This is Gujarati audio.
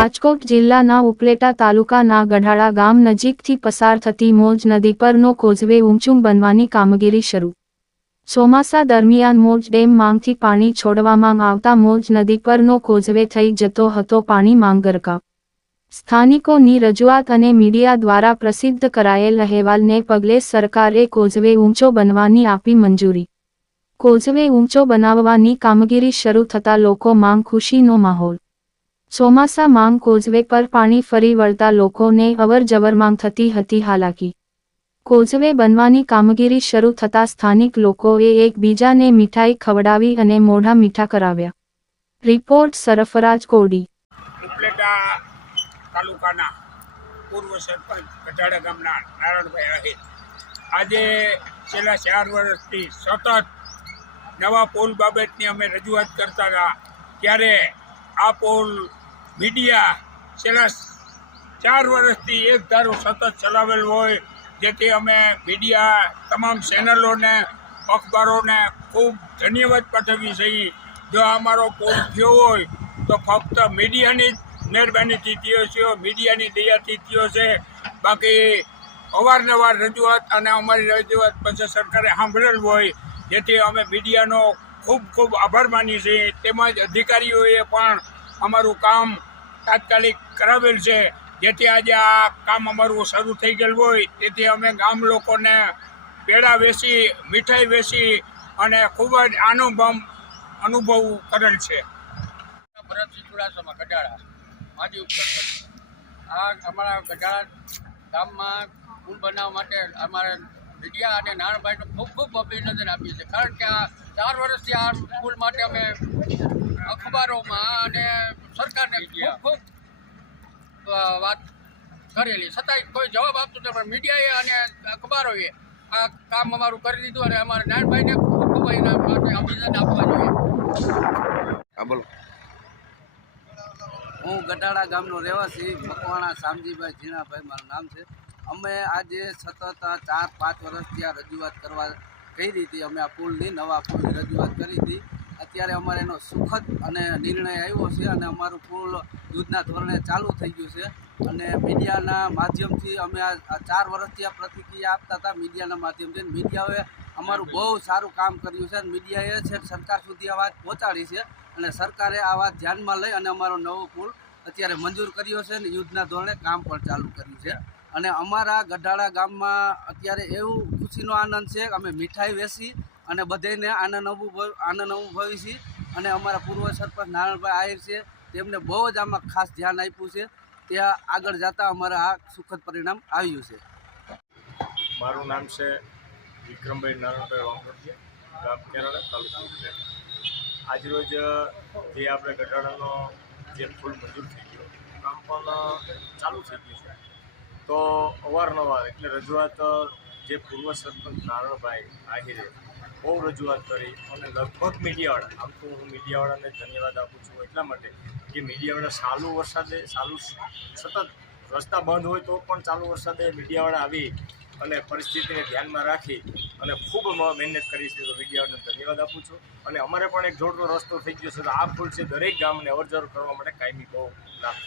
રાજકોટ જિલ્લાના ઉપલેટા તાલુકાના ગઢાળા ગામ નજીકથી પસાર થતી મોજ નદી પરનો કોઝવે ઊંચું બનવાની કામગીરી શરૂ. ચોમાસા દરમિયાન મોજ ડેમ માંગથી પાણી છોડવામાં આવતા મોજ નદી પરનો કોઝવે થઈ જતો હતો પાણી માંગ સ્થાનિકોની રજૂઆત અને મીડિયા દ્વારા પ્રસિદ્ધ કરાયેલ અહેવાલને પગલે સરકારે કોઝવે ઊંચો બનવાની આપી મંજૂરી. કોઝવે ઊંચો બનાવવાની કામગીરી શરૂ થતા લોકો માંગ ખુશીનો માહોલ ચોમાસા માંગ કોઝવે પર પાણી ફરી વળતા લોકોને અવર જવર માંગ થતી હતી હાલાકી. કોઝવે બનવાની કામગીરી શરૂ થતા સ્થાનિક લોકોએ એકબીજાને મીઠાઈ ખવડાવી અને મોઢા મીઠા કરાવ્યા. રિપોર્ટ સરફરાજ કોડી. તાલુકાના પૂર્વ સરપંચ નારાયણભાઈ આહિર આજે છેલ્લા ચાર વર્ષથી સતત નવા પુલ બાબતની અમે રજૂઆત કરતા હતા. ત્યારે આ પુલ મીડિયા છેલ્લા ચાર વર્ષથી એક ધારો સતત ચલાવેલ હોય, જેથી અમે મીડિયા તમામ ચેનલોને, અખબારોને ખૂબ ધન્યવાદ પાઠવીએ છીએ. જો અમારો પુલ થયો હોય, તો ફક્ત મીડિયાની જ મહેરબાનીથી થયો છે મીડિયાની દયાથી થયો છે બાકી અવારનવાર રજૂઆત અને અમારી રજૂઆત પછી સરકારે સાંભળેલ હોય, જેથી અમે મીડિયાનો ખૂબ ખૂબ આભાર માનીએ છીએ. તેમજ અધિકારીઓએ પણ અમારું કામ તાત્કાલિક કરાવેલ છે. જેથી આજે આ કામ અમારું શરૂ થઈ ગયેલું હોય. તેથી અમે ગામ લોકોને પેડા વેચી, મીઠાઈ વેચી અને ખૂબ જ આનંદ અનુભવ કરેલ છે. ભરતસિંહ ચુડાસમા ગઢાળા માજી ઉપસરપંચ આ અમારા ગઢાળા ગામમાં પુલ બનાવવા માટે અમારે મીડિયા અને નારણભાઈનું ખૂબ ખૂબ અભિનંદન આપીએ છીએ. કારણ કે આ ચાર વર્ષથી આ પુલ માટે અમે અખબારોમાં અને સરકારને ખૂબ ખૂબ વાત કરેલી. છતાંય કોઈ જવાબ આપતું નથી પણ મીડિયાએ અને અખબારોએ આ કામ અમારું કરી દીધું અને અમારા નારાયણભાઈને ખૂબ ખૂબ એના માટે અભિનંદન આપવા જોઈએ. હા બોલો. હું ગઢાડા ગામનો રહેવાસી મકવાણા શામજીભાઈ ઝીણાભાઈ મારું નામ છે. અમે આજે સતત આ ચાર પાંચ વર્ષથી આ રજૂઆત કરવા કહી હતી. અમે આ પુલની નવા પુલની રજૂઆત કરી હતી. અત્યારે અમારે એનો સુખદ અને નિર્ણય આવ્યો છે અને અમારું પુલ યુદ્ધના ધોરણે ચાલુ થઈ ગયું છે. અને મીડિયાના માધ્યમથી અમે આ ચાર વર્ષથી આ પ્રતિક્રિયા આપતા હતા મીડિયાના માધ્યમથી. મીડિયાએ અમારું બહુ સારું કામ કર્યું છે. અને મીડિયાએ છે સરકાર સુધી આ વાત પહોંચાડી છે. અને સરકારે આ વાત ધ્યાનમાં લઈ અને અમારો નવો પુલ અત્યારે મંજૂર કર્યો છે અને યુદ્ધના ધોરણે કામ પણ ચાલુ કર્યું છે. અને અમારા ગઢાળા ગામમાં અત્યારે એવું ખુશીનો આનંદ છે અમે મીઠાઈ વેચી અને બધાને આનંદ નવું આનંદ નવું ભવિષ્ય અને અમારા પૂર્વ સરપંચ નારાયણભાઈ આહિર છે, તેમને બહુ જ આમાં ખાસ ધ્યાન આપ્યું છે. ત્યાં આગળ જતાં અમારા આ સુખદ પરિણામ આવ્યું છે. મારું નામ છે વિક્રમભાઈ નારાયણભાઈ વાંગોડિયા, ગામ કેરાળા તાલુકા આજરોજ જે આપણે ઘટાડાનો જે ફૂલ મંજૂર થઈ ગયો, કામ પણ ચાલુ થઈ ગયું છે. તો અવારનવાર એટલે રજૂઆત જે પૂર્વ સરપંચ નારાયણભાઈ આહિરે બહુ રજૂઆત કરી અને લગભગ મીડિયાવાળા, આમ તો હું મીડિયાવાળાને ધન્યવાદ આપું છું એટલા માટે કે મીડિયાવાળા ચાલુ વરસાદે ચાલુ સતત રસ્તા બંધ હોય તો પણ ચાલુ વરસાદે મીડિયાવાળા આવી અને પરિસ્થિતિને ધ્યાનમાં રાખી અને ખૂબ મહેનત કરી છે. તો મીડિયાને ધન્યવાદ આપું છું. અને અમારે પણ એક જોડતો રસ્તો થઈ ગયો છે. તો આ ફૂલ છે દરેક ગામને અવર કરવા માટે કાયમી બહુ લાભ